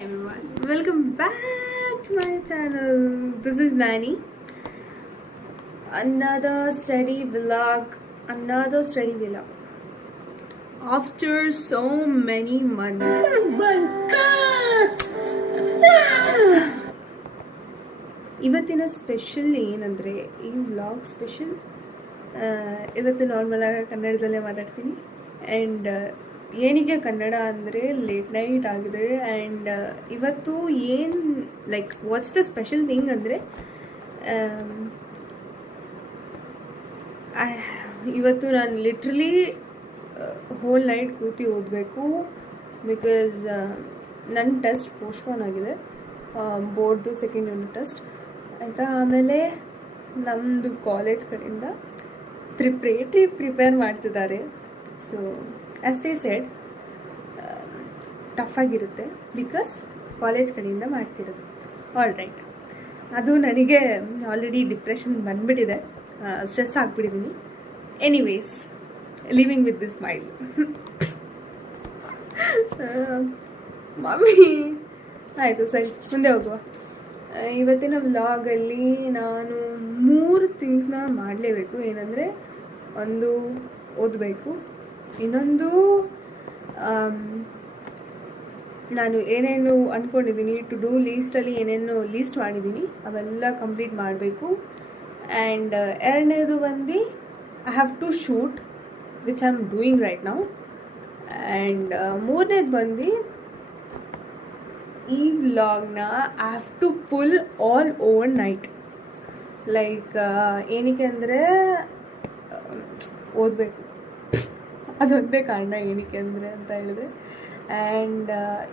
Everyone, welcome back to my channel. This is Manny. Another steady vlog. After so many months. Oh my god! ಇವತ್ತಿನ special ಏನಂದರೆ ಈ vlog special. ಇವತ್ತು ನಾರ್ಮಲಾಗಿ ಕನ್ನಡದಲ್ಲೇ ಮಾತಾಡ್ತೀನಿ. And ಏನಕ್ಕೆ ಕನ್ನಡ ಅಂದರೆ ಲೇಟ್ ನೈಟ್ ಆಗಿದೆ. ಆ್ಯಂಡ್ ಇವತ್ತು ಏನು like what's the special thing ಅಂದರೆ ಇವತ್ತು ನಾನು ಲಿಟ್ರಲಿ ಹೋಲ್ ನೈಟ್ ಕೂತಿ ಓದಬೇಕು. ಬಿಕಾಸ್ ನನ್ನ ಟೆಸ್ಟ್ ಪೋಸ್ಟ್ಪೋನ್ ಆಗಿದೆ, ಬೋರ್ಡ್ದು ಸೆಕೆಂಡ್ ಯೂನಿಟ್ ಟೆಸ್ಟ್ ಆಯಿತಾ. ಆಮೇಲೆ ನಮ್ಮದು ಕಾಲೇಜ್ ಕಡೆಯಿಂದ ಪ್ರಿಪೇರ್ ಮಾಡ್ತಿದ್ದಾರೆ. So as they said tough ಆಗಿರುತ್ತೆ ಬಿಕಾಸ್ ಕಾಲೇಜ್ ಕಡೆಯಿಂದ ಮಾಡ್ತಿರೋದು. ಆಲ್ ರೈಟ್, ಅದು ನನಗೆ ಆಲ್ರೆಡಿ ಡಿಪ್ರೆಷನ್ ಬಂದುಬಿಟ್ಟಿದೆ, ಸ್ಟ್ರೆಸ್ ಆಗಿಬಿಟ್ಟಿದ್ದೀನಿ. Anyways, living with this smile. Mummy ಆಯಿತು, ಸರಿ ಮುಂದೆ ಹೋಗುವ. ಇವತ್ತಿನ ವ್ಲಾಗಲ್ಲಿ ನಾನು 3 ಥಿಂಗ್ಸ್ನ ಮಾಡಲೇಬೇಕು. ಏನಂದರೆ, ಒಂದು ಓದಬೇಕು, ಇನ್ನೊಂದು ನಾನು ಏನೇನು ಅಂದ್ಕೊಂಡಿದ್ದೀನಿ ಟು ಡೂ ಲೀಸ್ಟಲ್ಲಿ ಏನೇನು ಲೀಸ್ಟ್ ಮಾಡಿದ್ದೀನಿ ಅವೆಲ್ಲ ಕಂಪ್ಲೀಟ್ ಮಾಡಬೇಕು. ಆ್ಯಂಡ್ ಎರಡನೇದು ಬಂದು I have to shoot which I am doing right now. And ಮೂರನೇದು ಬಂದು ಈ ವ್ಲಾಗ್ನ I have to pull all over night. Like ಏನಕ್ಕೆ ಅಂದರೆ ಓದಬೇಕು, ಅದೊಂದೇ ಕಾರಣ ಏನಕ್ಕೆ ಅಂದರೆ ಅಂತ ಹೇಳಿದ್ರೆ. ಆ್ಯಂಡ್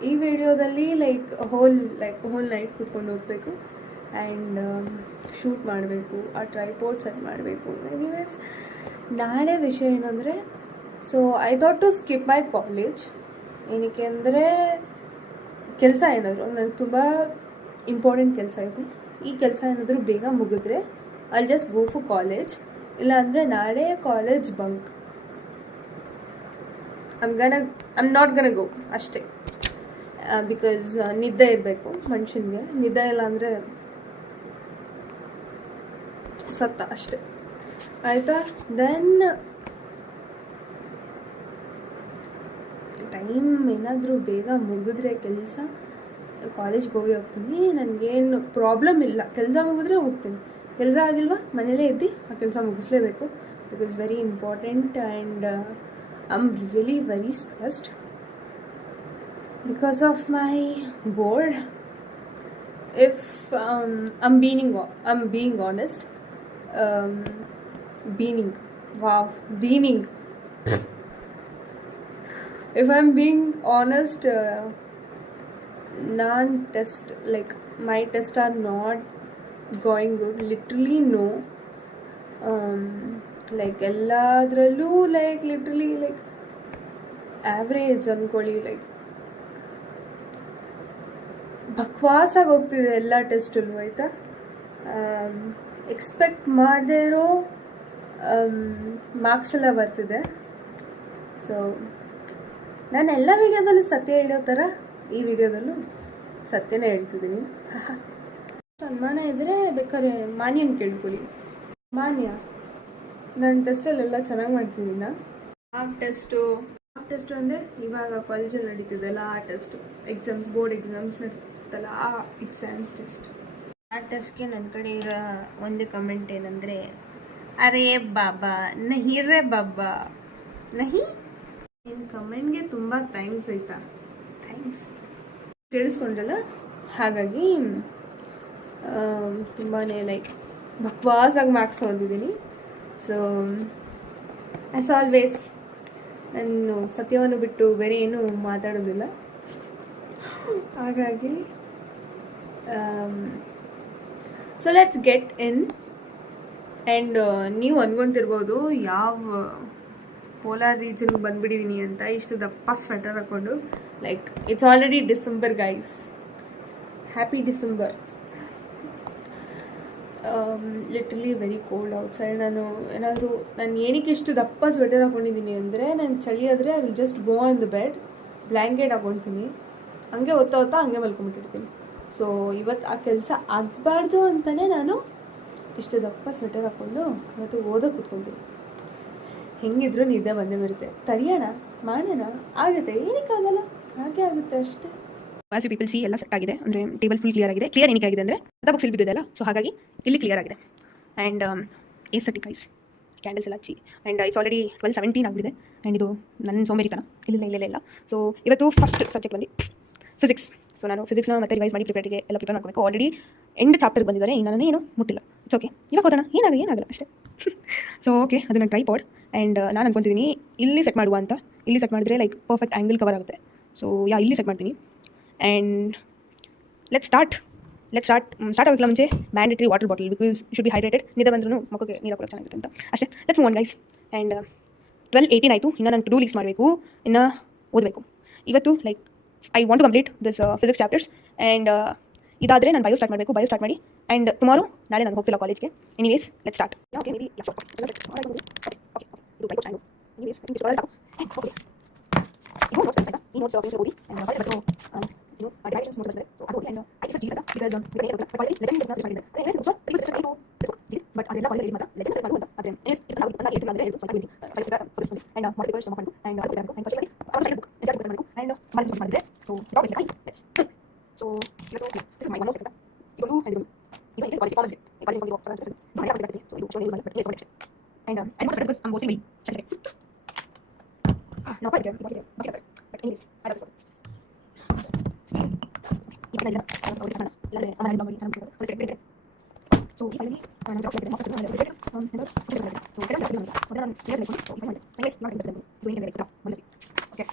ಈ ವಿಡಿಯೋದಲ್ಲಿ ಹೋಲ್ ನೈಟ್ ಕೂತ್ಕೊಂಡು ಓದಬೇಕು ಆ್ಯಂಡ್ ಶೂಟ್ ಮಾಡಬೇಕು, ಆ ಟ್ರೈಪೋಡ್ ಸೆಟ್ ಮಾಡಬೇಕು. ಎನಿವೇಸ್, ನಾಳೆ ವಿಷಯ ಏನಂದರೆ, so I thought to skip my college. ಏನಕ್ಕೆ ಅಂದರೆ ಕೆಲಸ ಏನಾದರೂ ನನಗೆ ತುಂಬ ಇಂಪಾರ್ಟೆಂಟ್ ಕೆಲಸ ಇದೆ. ಈ ಕೆಲಸ ಏನಾದರೂ ಬೇಗ ಮುಗಿದ್ರೆ I just go for college. ಇಲ್ಲಾಂದರೆ ನಾಳೆ college bunk. I'm not gonna go ಅಷ್ಟೇ. ಬಿಕಾಸ್ ನಿದ್ದೆ ಇರಬೇಕು ಮನುಷ್ಯನಿಗೆ. ನಿದ್ದೆ ಇಲ್ಲ ಅಂದರೆ ಸತ್ತ ಅಷ್ಟೆ, ಆಯಿತಾ. ದೆನ್ ಟೈಮ್ ಏನಾದರೂ ಬೇಗ ಮುಗಿದ್ರೆ ಕೆಲಸ, ಕಾಲೇಜ್ಗೆ ಹೋಗ್ತೀನಿ. ನನಗೇನು ಪ್ರಾಬ್ಲಮ್ ಇಲ್ಲ, ಕೆಲಸ ಮುಗಿದ್ರೆ ಹೋಗ್ತೀನಿ. ಕೆಲಸ ಆಗಿಲ್ವಾ ಮನೇಲೇ ಇದ್ದು ಆ ಕೆಲಸ ಮುಗಿಸ್ಲೇಬೇಕು. Because very important. And I'm really very stressed because of my board. If I'm being honest, if I'm being honest, my tests are not going good. Literally no. ಎಲ್ಲದರಲ್ಲೂ ಲಿಟ್ರಲಿ ಆ್ಯಾವ್ರೇಜ್ ಅಂದ್ಕೊಳ್ಳಿ. ಬಕ್ವಾಸಾಗಿ ಹೋಗ್ತಿದೆ ಎಲ್ಲ ಟೆಸ್ಟಲ್ಲೂ, ಆಯಿತಾ. ಎಕ್ಸ್ಪೆಕ್ಟ್ ಮಾಡದೇ ಇರೋ marks ಎಲ್ಲ ಬರ್ತಿದೆ. So ನಾನು ಎಲ್ಲ ವಿಡಿಯೋದಲ್ಲೂ ಸತ್ಯ ಹೇಳೋ ಥರ ಈ ವಿಡಿಯೋದಲ್ಲೂ ಸತ್ಯನೇ ಹೇಳ್ತಿದ್ದೀನಿ. ಅನುಮಾನ ಇದ್ದರೆ ಬೇಕಾದ್ರೆ ಮಾನ್ಯನ ಕೇಳ್ಕೊಳ್ಳಿ. ಮಾನ್ಯ, ನಾನು ಟೆಸ್ಟಲ್ಲೆಲ್ಲ ಚೆನ್ನಾಗಿ ಮಾಡ್ತಿದ್ದೀನ. ಆ ಟೆಸ್ಟು ಅಂದರೆ ಇವಾಗ ಕಾಲೇಜಲ್ಲಿ ನಡೀತಿದ್ದಲ್ಲ ಆ ಟೆಸ್ಟು, ಎಕ್ಸಾಮ್ಸ್, ಬೋರ್ಡ್ ಎಕ್ಸಾಮ್ಸ್ ನಡೀತಲ್ಲ ಆ ಎಕ್ಸಾಮ್ಸ್ ಟೆಸ್ಟ್. ಆ ಟೆಸ್ಟ್ಗೆ ನನ್ನ ಕಡೆ ಇರೋ ಒಂದು ಕಮೆಂಟ್ ಏನಂದರೆ, ಅರೇ ಬಾಬಾ ನಹಿ ರೇ ಬಾಬಾ ನಹಿ. ನಿನ್ನ ಕಮೆಂಟ್ಗೆ ತುಂಬ ಥ್ಯಾಂಕ್ಸ್ ಆಯಿತಾ, ಥ್ಯಾಂಕ್ಸ್. ತಿಳಿಸ್ಕೊಂಡಲ್ಲ, ಹಾಗಾಗಿ ತುಂಬಾ ಬಕ್ವಾಸಾಗಿ ಮಾರ್ಕ್ಸ್ ಹೊಂದಿದ್ದೀನಿ. ಸೊ ಆ್ಯಸ್ ಆಲ್ವೇಸ್ ನಾನು ಸತ್ಯವನ್ನು ಬಿಟ್ಟು ಬೇರೆ ಏನೂ ಮಾತಾಡೋದಿಲ್ಲ. ಹಾಗಾಗಿ so let's get in. And ನೀವು ಅನ್ಕೊತಿರ್ಬೋದು ಯಾವ ಪೋಲಾರ್ ರೀಜನ್ಗೆ ಬಂದುಬಿಟ್ಟಿದ್ದೀನಿ ಅಂತ, ಇಷ್ಟು ದಪ್ಪ ಸ್ವೆಟರ್ ಹಾಕ್ಕೊಂಡು. It's already December guys, happy December. Literally very cold outside. ನಾನು ಏನಕ್ಕೆ ಇಷ್ಟು ದಪ್ಪ ಸ್ವೆಟರ್ ಹಾಕ್ಕೊಂಡಿದ್ದೀನಿ ಅಂದರೆ, ನಾನು ಚಳಿ ಆದರೆ I will just go on the bed, blanket ಹಾಕ್ಕೊಳ್ತೀನಿ. ಹಂಗೆ ಓದ್ತಾ ಓದ್ತಾ ಹಂಗೆ ಮಲ್ಕೊಂಡ್ಬಿಟ್ಟಿರ್ತೀನಿ. ಸೊ ಇವತ್ತು ಆ ಕೆಲಸ ಆಗಬಾರ್ದು ಅಂತಲೇ ನಾನು ಇಷ್ಟು ದಪ್ಪ ಸ್ವೆಟರ್ ಹಾಕ್ಕೊಂಡು ಇವತ್ತು ಓದೋಕೆ ಕೂತ್ಕೊಂತೀನಿ. ಹೆಂಗಿದ್ರು ನಿದ್ದೆ ಬಂದೇ ಬರುತ್ತೆ, ತಡೆಯೋಣ, ಮಾಡೋಣ, ಆಗುತ್ತೆ, ಏನಕ್ಕಾಗಲ್ಲ, ಹಾಗೆ ಆಗುತ್ತೆ ಅಷ್ಟೇ. ಆಸ್ ಯು ಪೀಪಲ್ ಸಿ ಎಲ್ಲ ಸೆಟ್ ಆಗಿದೆ, ಅಂದರೆ ಟೇಬಲ್ ಫುಲ್ ಕ್ಲಿಯರ್ ಆಗಿದೆ. ಕ್ಲಿಯರ್ ಏನಕ್ಕೆ ಆಗಿದೆ ಅಂದರೆ ಬುಕ್ಸ್ ಇಲ್ಲಿ ಬಿದ್ದಿದೆ ಅಲ್ಲ, ಸೊ ಹಾಗಾಗಿ ಇಲ್ಲಿ ಕ್ಲಿಯರ್ ಆಗಿದೆ. ಆ್ಯಂಡ್ A35 ಕ್ಯಾಂಡಲ್ಸ್ ಎಲ್ಲ ಹಚ್ಚಿ ಆ್ಯಂಡ್ ಇಟ್ಸ್ ಆಲ್ರೆಡಿ 12:17 ಆಗಿಬಿಟ್ಟಿದೆ. ಆ್ಯಂಡ್ ಇದು ನನ್ನ ಸೋಂಬೇರಿತನ ಇಲ್ಲ. ಸೊ ಇವತ್ತು ಫಸ್ಟ್ ಸಬ್ಜೆಕ್ಟ್ ಬಂದು ಫಿಸಿಕ್ಸ್. ಸೊ ನಾನು ಫಿಸಿಕ್ಸ್ನ ಮತ್ತೆ ರಿವೈಸ್ ಮಾಡಿ ಪ್ರಿಪೇರ್ಗೆ ಎಲ್ಲ ಪ್ರಿಪೇರ್ ಮಾಡ್ಕೋಬೇಕು. ಆಲ್ರೆಡಿ ಎಂಡ್ ಚಾಪ್ಟರ್ ಬಂದಿದ್ದಾರೆ, ಇನ್ನು ನಾನು ಏನು ಮುಟ್ಟಿಲ್ಲ. ಇಟ್ಸ್ ಓಕೆ, ಇವಾಗ ಹೋಗೋಣ, ಏನಾಗಲ್ಲ ಅಷ್ಟೇ. ಸೊ ಓಕೆ, ಅದನ್ನು ಟ್ರೈಪಾಡ್ ಆ್ಯಂಡ್ ನಾನು ಅಂದ್ಕೊತಿದ್ದೀನಿ ಇಲ್ಲಿ ಸೆಟ್ ಮಾಡುವ ಅಂತ. ಇಲ್ಲಿ ಸೆಟ್ ಮಾಡಿದ್ರೆ ಲೈಕ್ ಪರ್ಫೆಕ್ಟ್ ಆ್ಯಂಗಲ್ ಕವರ್ ಆಗುತ್ತೆ. ಸೊ ಇಲ್ಲಿ ಸೆಟ್ ಮಾಡ್ತೀನಿ. ಆ್ಯಂಡ್ ಲೆಟ್ ಸ್ಟಾರ್ಟ್ ಆಗೋಕ್ಕಿಲ್ಲ ಮುಂಚೆ mandatory water bottle, because should be hydrated. ನಿದ್ದೆ ಬಂದ್ರೂ ಮಕ್ಕಳಿಗೆ ನೀರು ಹಾಕೋಕ್ಕೆ ಚೆನ್ನಾಗಿರುತ್ತೆ ಅಂತ ಅಷ್ಟೇ. Let's move on guys. And 12:18 ಆಯಿತು, ಇನ್ನು ನಾನು ಟು ಡೂ ಲಿಸ್ಟ್ ಮಾಡಬೇಕು, ಇನ್ನು ಓದಬೇಕು. ಇವತ್ತು like I want to complete this physics chapters. And ಇದಾದರೆ ನಾನು ಬಯೋ ಸ್ಟಾರ್ಟ್ ಮಾಡಬೇಕು. ಬಯೋ ಸ್ಟಾರ್ಟ್ ಮಾಡಿ ಆ್ಯಂಡ್ ಟುಮಾರೋ ನಾಳೆ ನಾನು ಹೋಗ್ತಿಲ್ಲ ಕಾಲೇಜ್ಗೆ. Anyways let start. Okay, maybe ಈ ನೋಟ್ಸ್ ಓದಿ ಡೈರೆಕ್ಷನ್ಸ್ ನೋಡ್ತಾರೆ. ಸೊ ಅದು ಓದಿ ಆ್ಯಂಡ್ ಐ ಟಿಫ್ ಜೀವನ ಬಿಕಾಸ್ ಬಟ್ ಅದೆಲ್ಲ ಕಾಲೇಜಲ್ಲಿ ಮಾತ್ರ ಲೆಜೆಂಡ್ಸ್ ಮಾಡುವಂತ. ಆದರೆ ನಾವು ಬಂದಾಗ ಹೇಳ್ತೀನಿ ಅಂದರೆ ಸ್ವಲ್ಪ ಫಸ್ಟ್ ಆ್ಯಂಡ್ ಮಾಡಿ ಪೇಪರ್ಸ್ ಮಾಡಿ ಆ್ಯಂಡ್ ಅದು ಬೇಕು ಆ್ಯಂಡ್ ಫಸ್ಟ್ ಮಾಡಿ ಅವರ ಸೈಡ್ ಬುಕ್ ಎಕ್ಸಾಮ್ ಮಾಡಬೇಕು ಆ್ಯಂಡ್ ಮಾಡಿ ಮಾಡಿದ್ರೆ ಸೊ ಡಾಟ್ ಲೆಟ್ಸ್. ಸೊ ಇವತ್ತು ದಿಸ್ ಮೈ ಒನ್ ಆಫ್ ಇದೊಂದು ಆ್ಯಂಡ್ ಇದು ಈಗ ಕಾಲೇಜ್ ಹೋಗಿ ಹೋಗ್ತಾರೆ. ಭಾಳ ಆಗ್ತಿದೆ. ಸೊ ಇದು ಶೋನೇ ಮಾಡಿ ಪ್ಲೇಸ್ ಮಾಡಿ and because I am watching very second ನಾವು ಬಟ್ ಎನಿವೇಸ್ ಐ ಡೋಂಟ್ ಇಲ್ಲ ಅಮ್ಮನ ಮಾಡಿ ನಾನು ಸೊ ಈ ಫೈನಲಿ ನಾನು ಜಾಬ್ ಮಾಡಿದೆ. ಮಾಸ್ಟರ್ ಮಾಡಿದೆ. ಸೊ ಕೆಲವು ನಾನು ಸೇರಿಕೊಂಡು ಸೊ ಈ ಫೈನಲ್ ನೆಕ್ಸ್ಟ್ ಮಾಡ್ತೀನಿ. ಇದು ಏನು ಬೇಕು ಬಂದಿದೆ. ಓಕೆ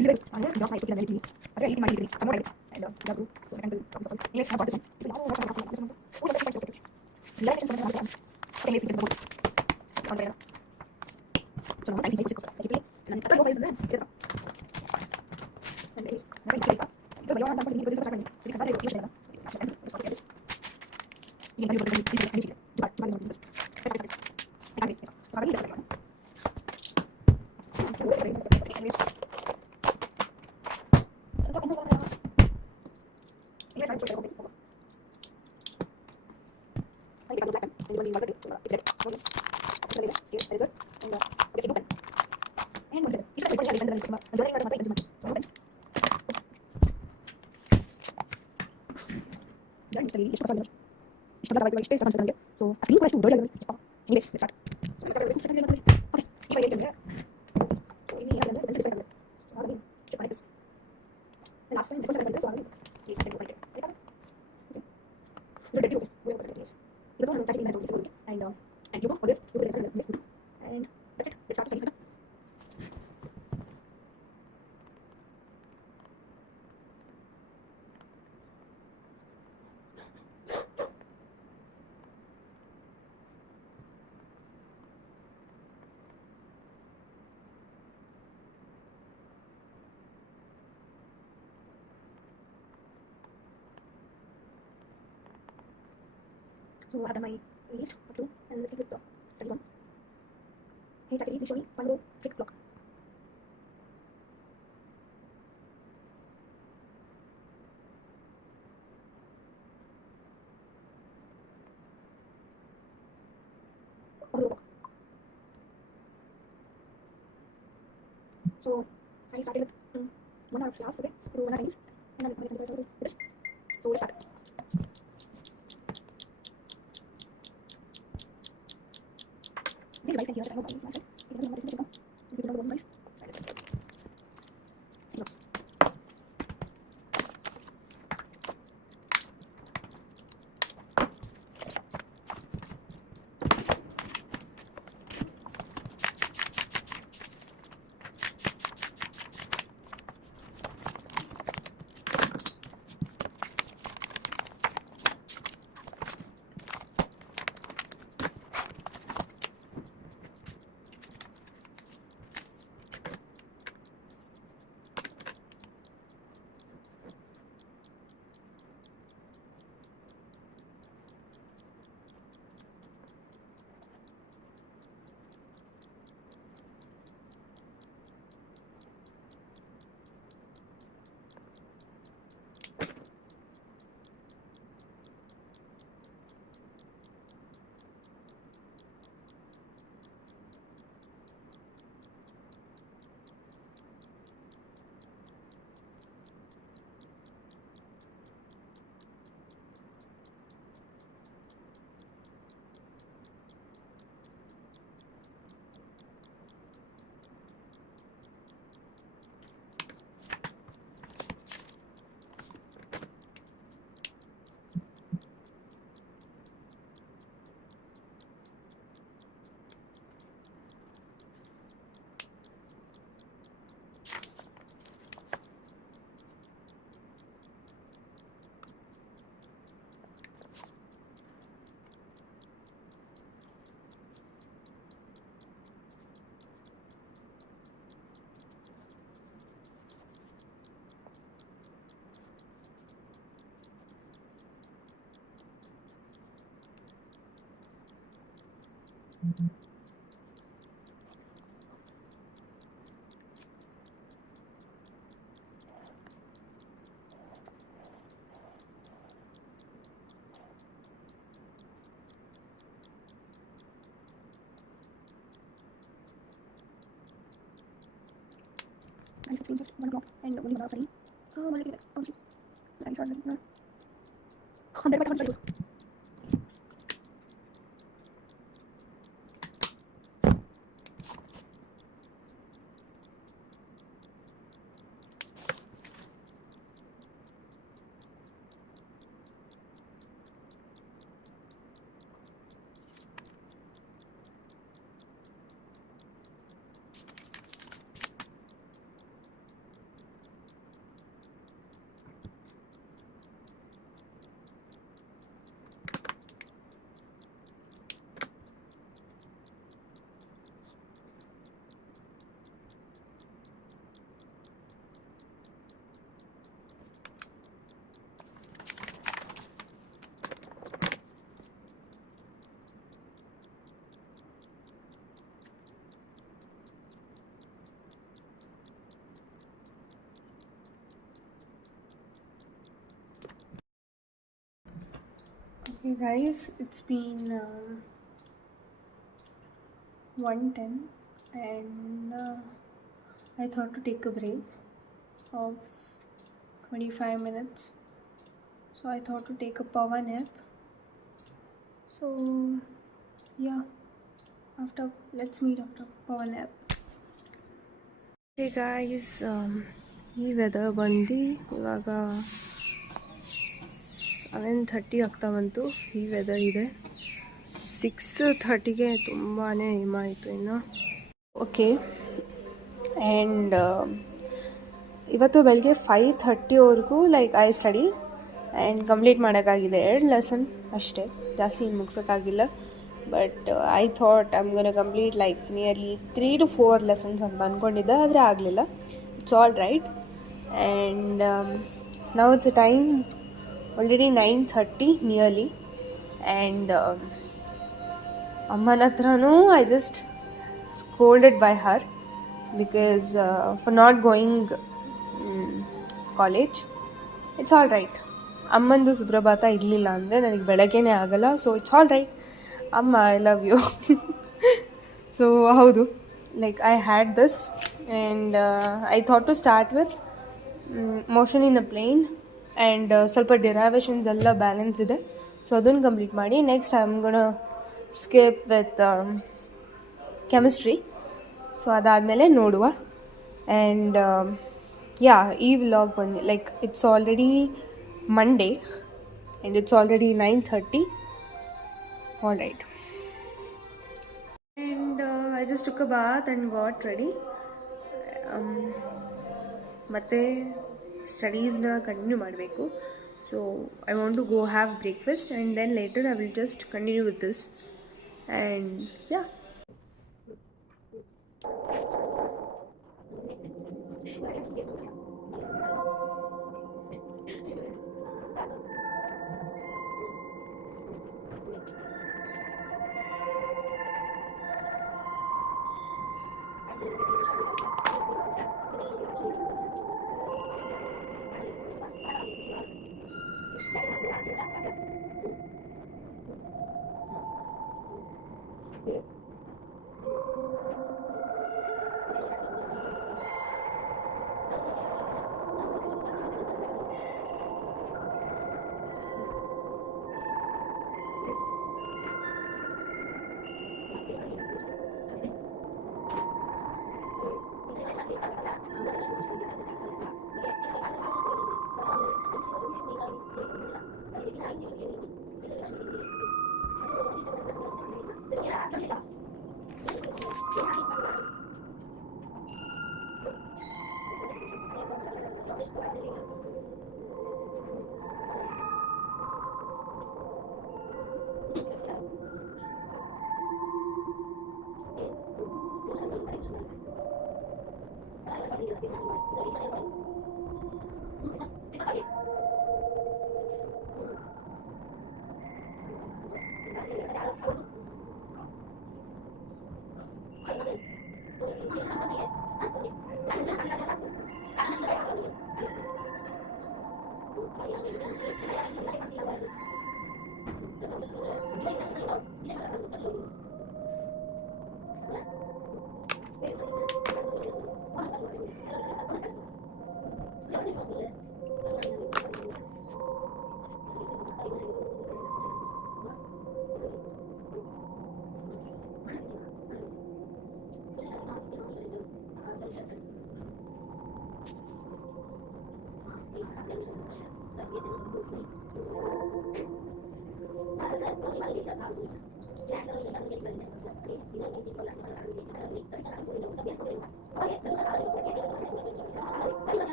ಇಲ್ಲಿ ನಾನು ಜಾಬ್ ಮಾಡ್ತಿದ್ದೆ ಅಲ್ಲಿ ಅದೇ ಇಲ್ಲಿ ಮಾಡಿದ್ದೀನಿ. Commode it's and job so can do top English have partisan ಇದು ಯಾವ ಭಾಷೆ ಮಾಡ್ತೀನಿ ಓ ಅದಕ್ಕೆ ಫೈಟ್ ಓಕೆ ರಿಲೇಷನ್ ಸಂಬಂಧ ಮಾಡ್ತೀನಿ. ಇಂಗ್ಲಿಷ್ ಗೆ ಬರ್ಬೋದು ಅಂದ್ರೆ ಸೊ ನಾನು ಟೈಮ್ ಸಿಕ್ಕಿದೆ ಅದಕ್ಕೆ ನಾನು ಕರೆಕ್ಟ್ ಹೋಗ್ತಾ ಇದ್ದೆ ಅಂತ ಅಂಡ್ ಇಸ್ ನಾನು ಇಲ್ಲಿ ಇದು ಯಾವ ಅಂತ ಮಾಡಿ ನೀವು ಸ್ಟಾರ್ಟ್ ಮಾಡಿ ಇದಕ್ಕೆ ಸಾಧ್ಯ ಇಲ್ಲ ಇಲ್ಲ ಈ ಬರಿ ಬರಿ ಇದು ಮಾಡಿ ಬಸ್ ಹಾಗಾಗಿ ಸೊ ಸ್ಕ್ರೀನ್ ಕೂಡ ದೊಡ್ಡ ಇಂಗ್ಲಿಷ್ ಸ್ಟಾರ್ಟ್ ಓಕೆ ಇವಾಗ ಹೇಳ್ತೇನೆ ಸೊ ಇಲ್ಲಿ ಏನಾಗುತ್ತೆ ಲಾಸ್ಟ್ ಟೈಮ್ ರೆಕಾರ್ಡ್ ಮಾಡಿದ್ರೆ ಸೊ ಅಲ್ಲಿ ಪ್ಲೀಸ್ ಟೈಪ್ ಮಾಡಿ ಓಕೆ ಇದು ಇದು ನಾನು ಟೈಪಿಂಗ್ ಮಾಡಿ ಹೋಗಿ and you know for this you will listen this and that's it. Let's start studying. So I have done my list up to and let's keep it study on. Hey ChatGPT, please show me one more trick block. So I started with 1 hour class, okay? So 1 hour times and I'm going to do this. So let's start. The device can hear that I'm about myself. If you don't know if you don't know the device, see Guys, it's been just 1 o'clock and only 1 hour studying. Only nice on 100 by 100. Okay guys, it's been 1:10 and I thought to take a break of 25 minutes. So I thought to take a power nap. So yeah, let's meet after power nap. Hey guys, ಈ weather ಬಂದು ಇವಾಗ 7:30 ಆಗ್ತಾ ಬಂತು. ಈ weather ಇದೆ. 6:30ಗೆ ತುಂಬಾ ಹಿಮ ಆಯಿತು ಇನ್ನು. ಓಕೆ, ಆ್ಯಂಡ್ ಇವತ್ತು ಬೆಳಗ್ಗೆ 5:30ವರೆಗೂ like I study and complete ಮಾಡೋಕ್ಕಾಗಿದೆ 2 ಲೆಸನ್ ಅಷ್ಟೇ, ಜಾಸ್ತಿ ಏನು ಮುಗ್ಸೋಕ್ಕಾಗಿಲ್ಲ. But I thought I am gonna complete like nearly 3 to 4 lessons ಅಂತ ಅಂದ್ಕೊಂಡಿದ್ದೆ, ಆದರೆ ಆಗಲಿಲ್ಲ. It's all right. And now it's a time already 9:30 nearly, and ಅಮ್ಮನ ಹತ್ರನೂ I just scolded by her because for not going college. It's all right. ಅಮ್ಮಂದು ಸುಪ್ರಭಾತ ಇರಲಿಲ್ಲ ಅಂದರೆ ನನಗೆ ಬೆಳಗ್ಗೆನೇ ಆಗಲ್ಲ. ಸೊ ಇಟ್ಸ್ ಆಲ್ ರೈಟ್ ಅಮ್ಮ, ಐ ಲವ್ ಯು. ಸೊ ಹೌದು, like I had this and I thought to start with motion in a plane and ಸ್ವಲ್ಪ derivations ಎಲ್ಲ ಬ್ಯಾಲೆನ್ಸ್ ಇದೆ, ಸೊ ಅದನ್ನು ಕಂಪ್ಲೀಟ್ ಮಾಡಿ next I am gonna skip with chemistry. So ಅದಾದಮೇಲೆ ನೋಡುವ. And yeah, ಈ vlog ಬಂದು like it's already Monday and it's already 9:30. All right. And I just took a bath and got ready. ಮತ್ತು ಸ್ಟಡೀಸ್ನ continue ಮಾಡಬೇಕು. So I want to go have breakfast and then later I will just continue with this. And yeah,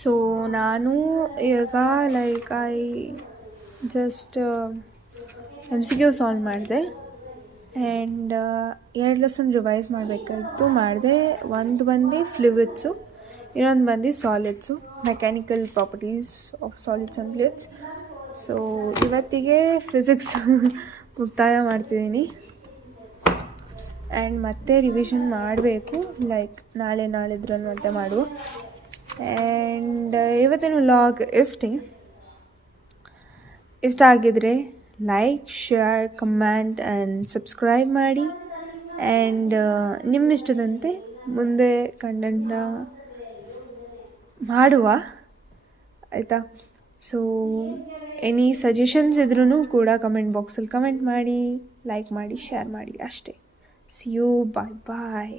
so ನಾನು ಈಗ like just MCQ solve ಮಾಡಿದೆ and 2 lesson revise ಮಾಡಬೇಕಾಗಿತ್ತು, ಮಾಡಿದೆ. ಒಂದು ಬಂದು ಫ್ಲೂಯಿಡ್ಸು, ಇನ್ನೊಂದು ಬಂದು solids, mechanical properties of solids and fluids. So ಇವತ್ತಿಗೆ ಫಿಸಿಕ್ಸ್ ಮುಕ್ತಾಯ ಮಾಡ್ತಿದ್ದೀನಿ ಆ್ಯಂಡ್ ಮತ್ತೆ ರಿವಿಷನ್ ಮಾಡಬೇಕು, ಲೈಕ್ ನಾಳಿದ್ರಲ್ಲಿ ಮತ್ತೆ ಮಾಡುವ. ಆ್ಯಂಡ್ ಇವತ್ತಿನ ವ್ಲಾಗ್ ಇಷ್ಟೇ. ಇಷ್ಟ ಆಗಿದ್ರೆ like, share, comment and subscribe ಮಾಡಿ. ಆ್ಯಂಡ್ ನಿಮ್ಮ ಇಷ್ಟದಂತೆ ಮುಂದೆ ಕಂಟೆಂಟ್ನ ಮಾಡುವ, ಆಯಿತಾ? ಸೊ ಎನಿ ಸಜೆಷನ್ಸ್ ಇದ್ರೂ ಕೂಡ ಕಮೆಂಟ್ ಬಾಕ್ಸಲ್ಲಿ ಕಮೆಂಟ್ ಮಾಡಿ, ಲೈಕ್ ಮಾಡಿ, ಶೇರ್ ಮಾಡಿ ಅಷ್ಟೇ. See you, bye bye.